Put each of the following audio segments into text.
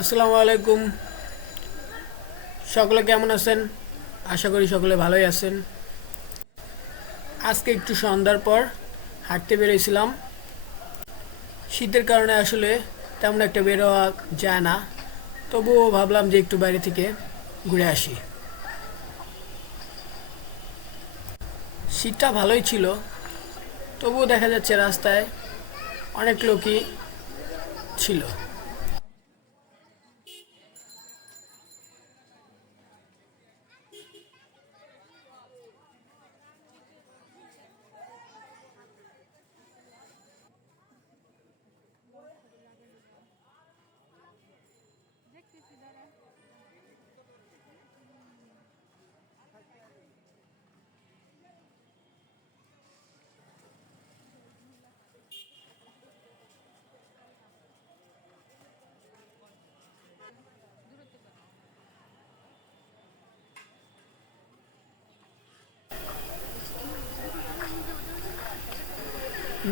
আসসালামু আলাইকুম। সকলে কেমন আছেন? আশা করি সকলে ভালোই আছেন। আজকে একটু সন্ধ্যার পর হাঁটতে বেরিয়েছিলাম। শীতের কারণে আসলে তেমন একটা বের হওয়া যায় না, তবুও ভাবলাম যে একটু বাইরে থেকে ঘুরে আসি। শীতটা ভালোই ছিল, তবুও দেখা যাচ্ছে রাস্তায় অনেক লোকই ছিল।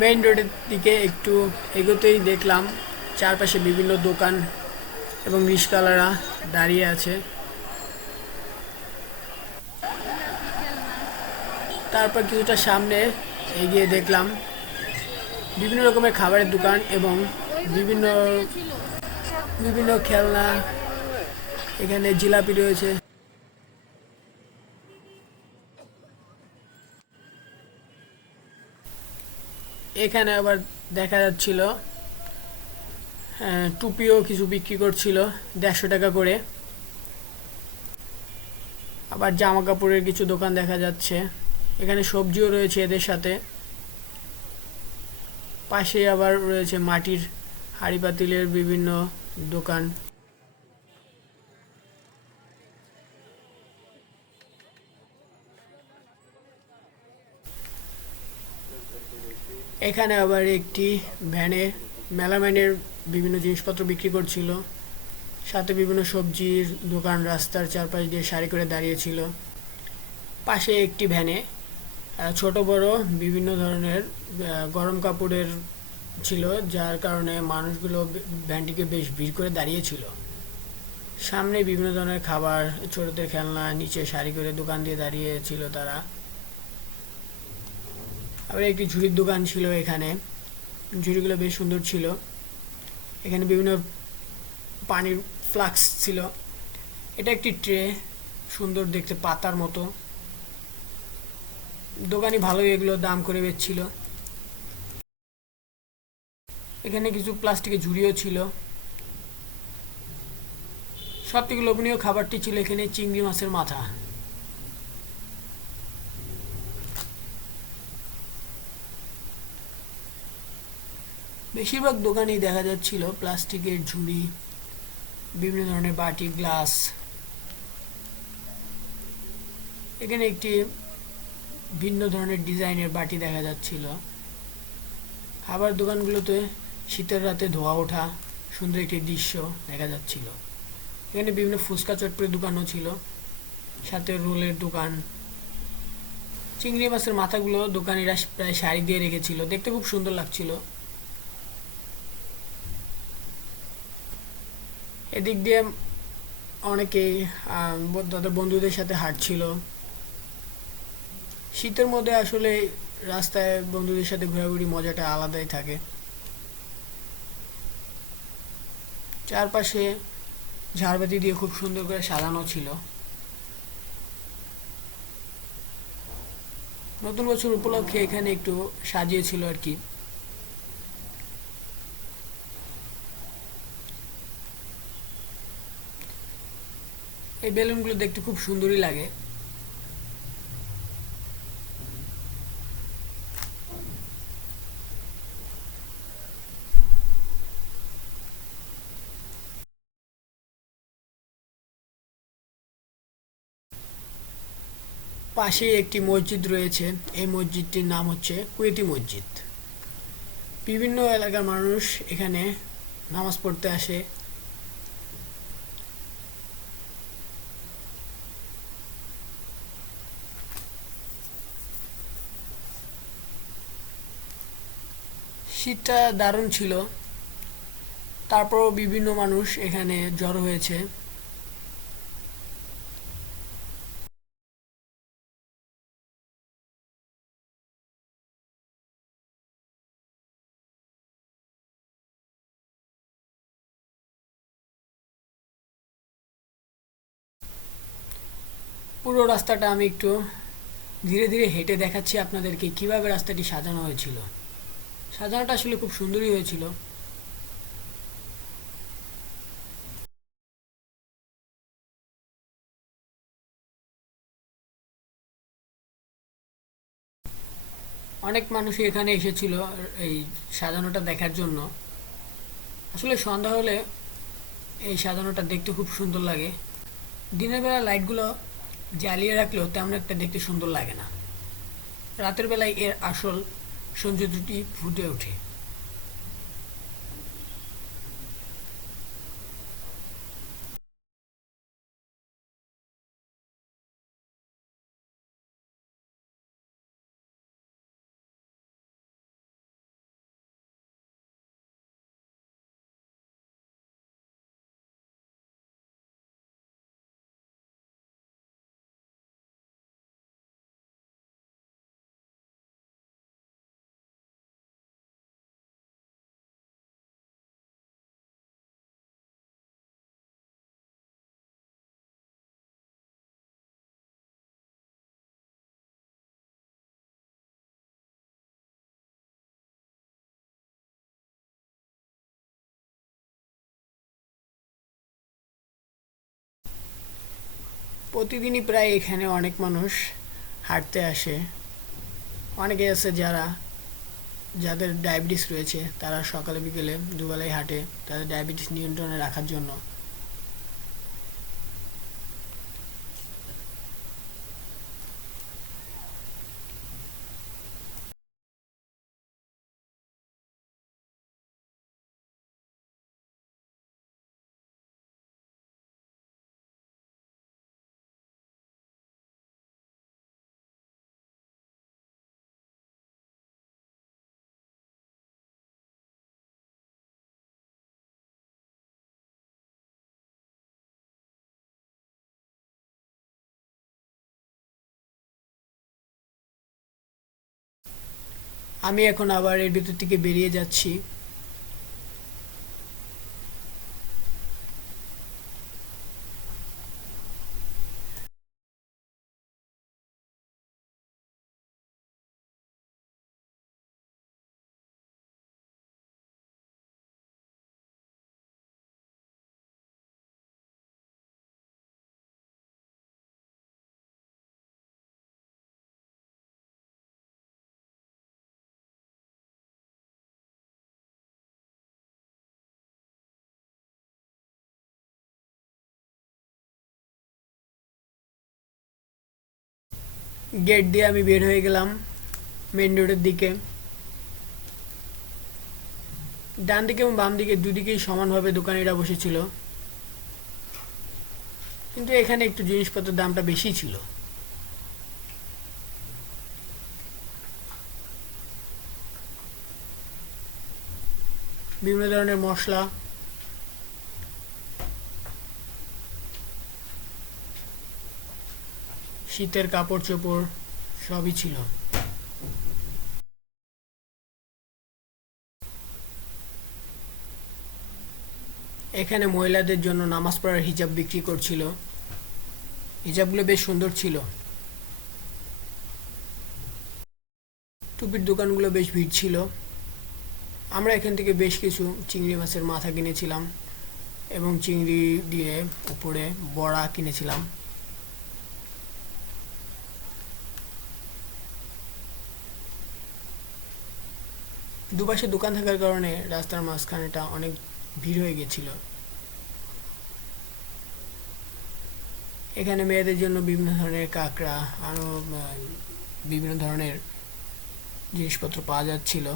মেইন রোডের দিকে একটু এগোতেই দেখলাম চারপাশে বিভিন্ন দোকান এবং রিক্সাওয়ালারা দাঁড়িয়ে আছে। তারপর কিছুটা সামনে এগিয়ে দেখলাম বিভিন্ন রকমের খাবারের দোকান এবং বিভিন্ন বিভিন্ন খেলনা। এখানে জিলাপি রয়েছে। এখানে আবার দেখা যাচ্ছিল টুপিও কিছু বিক্রি করছিল 150 টাকা করে। আবার জামা কাপড়ের কিছু দোকান দেখা যাচ্ছে। এখানে সবজিও রয়েছে এদের সাথে। পাশে আবার রয়েছে মাটির হাঁড়ি পাতিলের বিভিন্ন দোকান। এখানে আবার একটি ভ্যানে মেলামাইনের বিভিন্ন জিনিসপত্র বিক্রি করছিল। সাথে বিভিন্ন সবজির দোকান রাস্তার চারপাশ দিয়ে সারি করে দাঁড়িয়েছিল। পাশে একটি ভ্যানে ছোট বড় বিভিন্ন ধরনের গরম কাপড়ের ছিল, যার কারণে মানুষগুলো ভ্যানটিকে বেশ ভিড় করে দাঁড়িয়েছিল। সামনে বিভিন্ন ধরনের খাবার, ছোটদের খেলনা, নিচে সারি করে দোকান দিয়ে দাঁড়িয়েছিল তারা। আবার একটি ঝুড়ির দোকান ছিল এখানে। ঝুড়িগুলো বেশ সুন্দর ছিল। এখানে বিভিন্ন পানির ফ্লাক্স ছিল। এটা একটি ট্রে, সুন্দর দেখতে, পাতার মতো। দোকানি ভালোই এগুলো দাম করে বেচছিল। এখানে কিছু প্লাস্টিকের ঝুড়িও ছিল। সবথেকে লোভনীয় খাবারটি ছিল এখানে চিংড়ি মাছের মাথা। বেশিরভাগ দোকানেই দেখা যাচ্ছিল প্লাস্টিকের ঝুড়ি, বিভিন্ন ধরনের বাটি, গ্লাস। এখানে একটি ভিন্ন ধরনের ডিজাইনের বাটি দেখা যাচ্ছিল। খাবার দোকানগুলোতে শীতের রাতে ধোয়া ওঠা সুন্দর একটি দৃশ্য দেখা যাচ্ছিল। এখানে বিভিন্ন ফুচকা চটপটির দোকানও ছিল, সাথে রোলের দোকান। চিংড়ি মাছের মাথাগুলো দোকানিরা প্রায় সারি দিয়ে রেখেছিল, দেখতে খুব সুন্দর লাগছিল। এদিক দিয়ে অনেকেই তাদের বন্ধুদের সাথে হাঁটছিল। শীতের মধ্যে আসলে রাস্তায় বন্ধুদের সাথে ঘোরাঘুরি মজাটা আলাদাই থাকে। চারপাশে ঝাড়বাতি দিয়ে খুব সুন্দর করে সাজানো ছিল। নতুন বছর উপলক্ষে এখানে একটু সাজিয়েছিল আর কি। এই বেলুনগুলো দেখতে খুব সুন্দরই লাগে। পাশেই একটি মসজিদ রয়েছে। এই মসজিদটির নাম হচ্ছে কুয়েতি মসজিদ। বিভিন্ন এলাকার মানুষ এখানে নামাজ পড়তে আসে। শীতটা দারুণ ছিল। তারপরও বিভিন্ন মানুষ এখানে জড়ো হয়েছে। পুরো রাস্তাটা আমি একটু ধীরে ধীরে হেঁটে দেখাচ্ছি আপনাদেরকে কিভাবে রাস্তাটি সাজানো হয়েছিল। সাজানোটা আসলে খুব সুন্দরই হয়েছিল। অনেক মানুষই এখানে এসেছিল এই সাজানোটা দেখার জন্য। আসলে সন্ধ্যা হলে এই সাজানোটা দেখতে খুব সুন্দর লাগে। দিনের বেলা লাইটগুলো জ্বালিয়ে রাখলেও তেমন একটা দেখতে সুন্দর লাগে না। রাতের বেলায় এর আসল সৌন্দর্যটি ফুটে ওঠে। প্রতিদিনই প্রায় এখানে অনেক মানুষ হাঁটতে আসে। অনেকে আছে যাদের ডায়াবেটিস রয়েছে, তারা সকালে বিকেলে দুবেলাই হাঁটে তাদের ডায়াবেটিস নিয়ন্ত্রণে রাখার জন্য। আমি এখন আবার এর ভিতর থেকে বেরিয়ে যাচ্ছি। গেট দিয়ে আমি বের হয়ে গেলাম মেন রোডের দিকে। ডান দিকে এবং বাম দিকে দুদিকেই সমানভাবে দোকানিরা বসেছিল, কিন্তু এখানে একটু জিনিসপত্রের দামটা বেশি ছিল। বিভিন্ন ধরনের মশলা, শীতের কাপড় চোপড় সবই ছিল। এখানে মহিলাদের জন্য নামাজ পড়ার হিজাব বিক্রি করছিল। হিজাবগুলো বেশ সুন্দর ছিল। টুপির দোকানগুলো বেশ ভিড় ছিল। আমরা এখান থেকে বেশ কিছু চিংড়ি মাছের মাথা কিনেছিলাম এবং চিংড়ি দিয়ে উপরে বড়া কিনেছিলাম। দুপাশে দোকান থাকার কারণে রাস্তার মাঝখানেটা অনেক ভিড় হয়ে গেছিল। এখানে মেয়েদের জন্য বিভিন্ন ধরনের কাঁকড়া আরও বিভিন্ন ধরনের জিনিসপত্র পাওয়া যাচ্ছিল।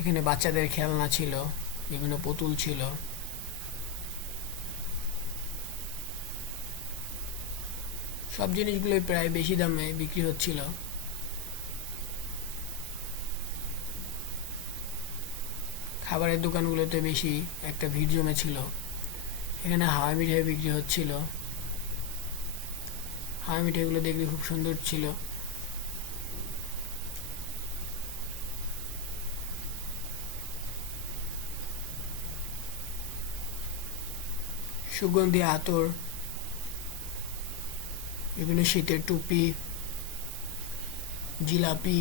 এখানে বাচ্চাদের খেলনা ছিল, বিভিন্ন পুতুল ছিল। সব জিনিসগুলোই প্রায় বেশি দামে বিক্রি হচ্ছিল। খাবারের দোকানগুলোতে বেশি একটা ভিড় জমেছিল। এখানে হাওয়া মিঠাই বিক্রি হচ্ছিল। হাওয়া মিঠাইগুলো দেখতে খুব সুন্দর ছিল। সুগন্ধি আতর, বিভিন্ন শীতের টুপি, জিলাপি,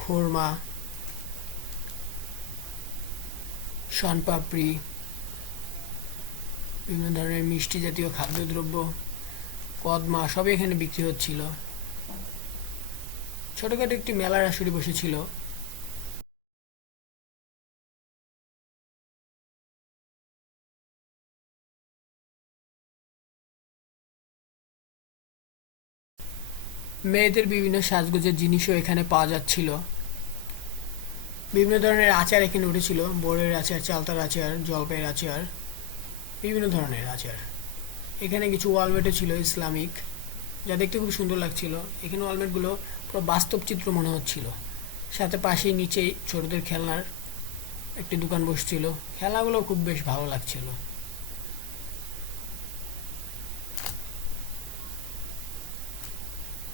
খুরমা, শনপাপড়ি, বিভিন্ন ধরনের মিষ্টি জাতীয় খাদ্যদ্রব্য, কদমা সবই এখানে বিক্রি হচ্ছিল। ছোটখাটো একটি মেলার আসরে বসেছিল। মেয়েদের বিভিন্ন সাজগোজের জিনিসও এখানে পাওয়া যাচ্ছিল। বিভিন্ন ধরনের আচার এখানে উঠেছিল, বড়ের আচার, চালতার আচার, জলপাইয়ের আচার, বিভিন্ন ধরনের আচার। এখানে কিছু ওয়ালমেটও ছিল ইসলামিক, যা দেখতে খুব সুন্দর লাগছিল। এখানে ওয়ালমেটগুলো পুরো বাস্তব চিত্র মনে হচ্ছিল। সাথে পাশেই নিচেই ছোটদের খেলনার একটি দোকান বসছিল। খেলনাগুলো খুব বেশ ভালো লাগছিল।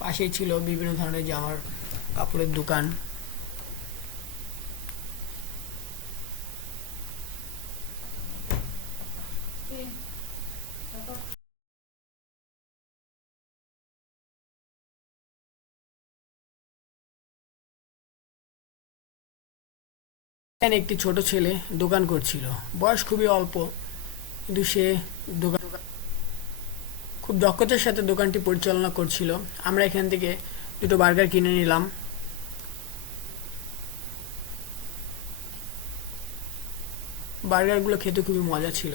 পাশেই ছিল বিভিন্ন ধরনের জামার কাপড়ের দোকান। এখানে একটি ছোট ছেলে দোকান করছিল। বয়স খুবই অল্প, কিন্তু সে দোকান খুব দক্ষতার সাথে দোকানটি পরিচালনা করছিল। আমরা এখান থেকে দুটো বার্গার কিনে নিলাম। বার্গারগুলো খেতে খুবই মজা ছিল।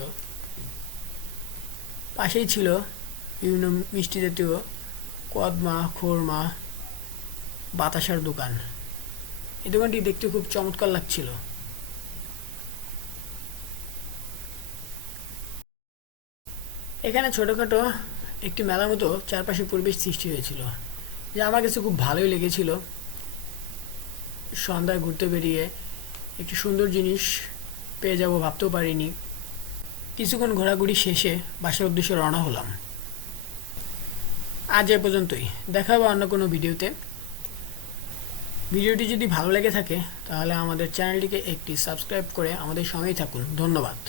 পাশেই ছিল বিভিন্ন মিষ্টি জাতীয় কদমা, খুরমা, বাতাসার দোকান। এই দোকানটি দেখতে খুব চমৎকার লাগছিল। এখানে ছোটোখাটো একটি মেলার মতো চারপাশে পরিবেশ সৃষ্টি হয়েছিল, যা আমার কাছে খুব ভালোই লেগেছিল। সন্ধ্যায় ঘুরতে বেরিয়ে একটি সুন্দর জিনিস পেয়ে যাব ভাবতেও পারিনি। কিছুক্ষণ ঘোরাঘুরি শেষে বাসার উদ্দেশ্যে রওনা হলাম। আজ এ পর্যন্তই, দেখা হবে অন্য কোনো ভিডিওতে। ভিডিওটি যদি ভালো লেগে থাকে তাহলে আমাদের চ্যানেলটিকে একটি সাবস্ক্রাইব করে আমাদের সঙ্গেই থাকুন। ধন্যবাদ।